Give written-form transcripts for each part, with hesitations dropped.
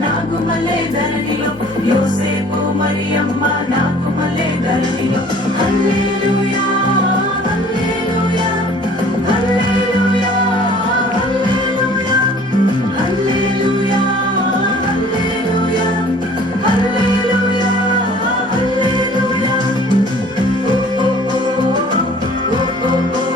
నాగుమలే ధరణిలో యోసేపు మరియమ్మ నాగుమలే ధరణిలో హల్లెలూయా హల్లెలూయా హల్లెలూయా హల్లెలూయా హల్లెలూయా హల్లెలూయా హల్లెలూయా హల్లెలూయా ఓ ఓ ఓ ఓ ఓ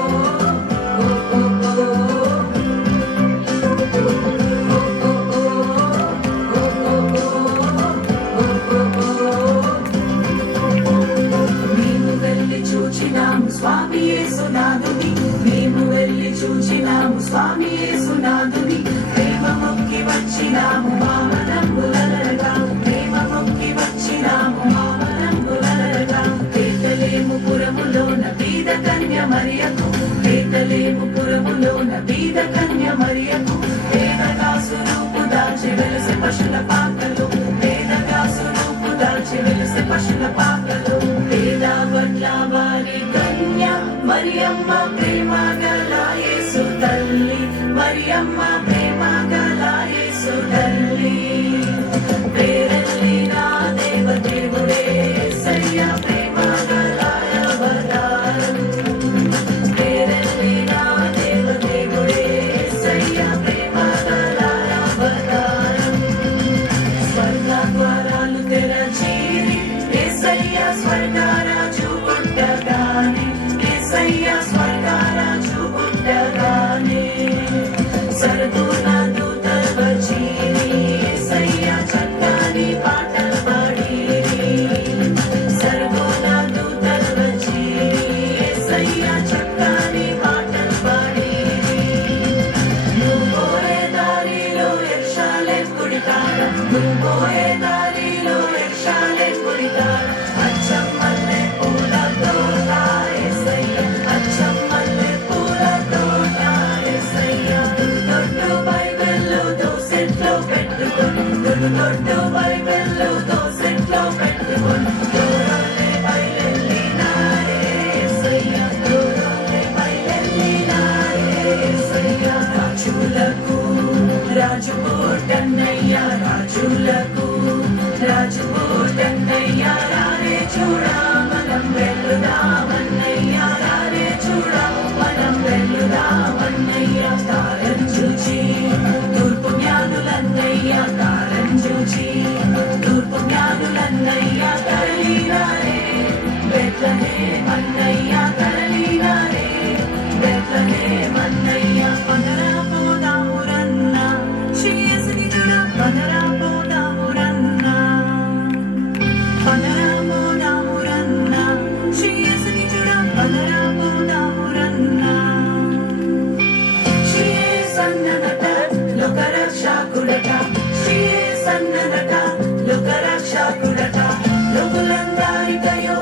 స్వామి యేసునాథుని మేము వెళ్ళి చూచినాము స్వామి యేసునాథుని ప్రేమ మొక్కి వచ్చినాము మామనంబులనరగా ప్రేమ మొక్కి వచ్చినాము మామనంబులనరగా బేతలేము పురములోన బీద కన్య మరియకు బేతలేము పురములోన బీద కన్య మరియకు పేదగా స్వరూపు దాచి వెలిసి పశుల పాకలు పేదగా స్వరూపు దాచి వెలిసి పశుల పాకలు పేద పట్ల వారి మరియమ్మ ప్రేమ గల యేసు తల్లి మరియమ్మ ప్రేమ గల యేసు తల్లి పేరెల్లిన దేవదేవుడే యేసయ్య ప్రేమ గల అవతారం పేరెల్లిన దేవదేవుడే యేసయ్య ప్రేమ గల అవతారం స్వర్గ ద్వారాలు తెరచిరి యేసయ్య స్వర్గరాజు పుట్టగానే స్వర్గారాజు పుట్టగానే సర్దుల దూతలు వచ్చిరి యేసయ్య చక్కని పాటలు పాడిరి సర్దుల దూతలు వచ్చిరి యేసయ్య చక్కని పాటలు పాడిరి నువ్వు పోయే దారిలో యెరూషలేం గుడికాడ నువ్వు పోయే దారిలో యెరూషలేం గుడికాడ అచ్చం మల్లె పూల తోట యేసయ్య అచ్చం మల్లె పూల తోట యేసయ్య దొడ్డు బైబిల్లో దోసెట్లో పెట్టుకొని దొడ్డు బైబిల్లో దోసెట్లో పెట్టుకొని దూరంలో బయలెల్లినారే యేసయ్య దూరంలో బయలెల్లినారే యేసయ్య రాజులకు రాజు పుట్టన్నయ్య రాజులకు రాజు పుట్టన్నయ్య రారే చూడా మనం వెళ్దామన్నయ్య రారే చూడా మనం వెళ్దామన్నయ్య తారం చూచి తూర్పు జ్ఞానులన్నయ్య తారం చూచి తూర్పు జ్ఞానులన్నయ్య తరలినారే బెత్లెహేం అన్నయ్య తరలినారే బెత్లెహేం అన్నయ్య పదరా పోదామురన్న శ్రీయేసుని చూడ పదరా పోదామురన్న పదరా పోదామురన్న శ్రీయేసుని చూడ పదరా పోదామురన్న శ్రీయేసన్ననట లోకరక్షకుడట శ్రీయేసన్ననట లోకరక్షకుడట లోకులందరికయో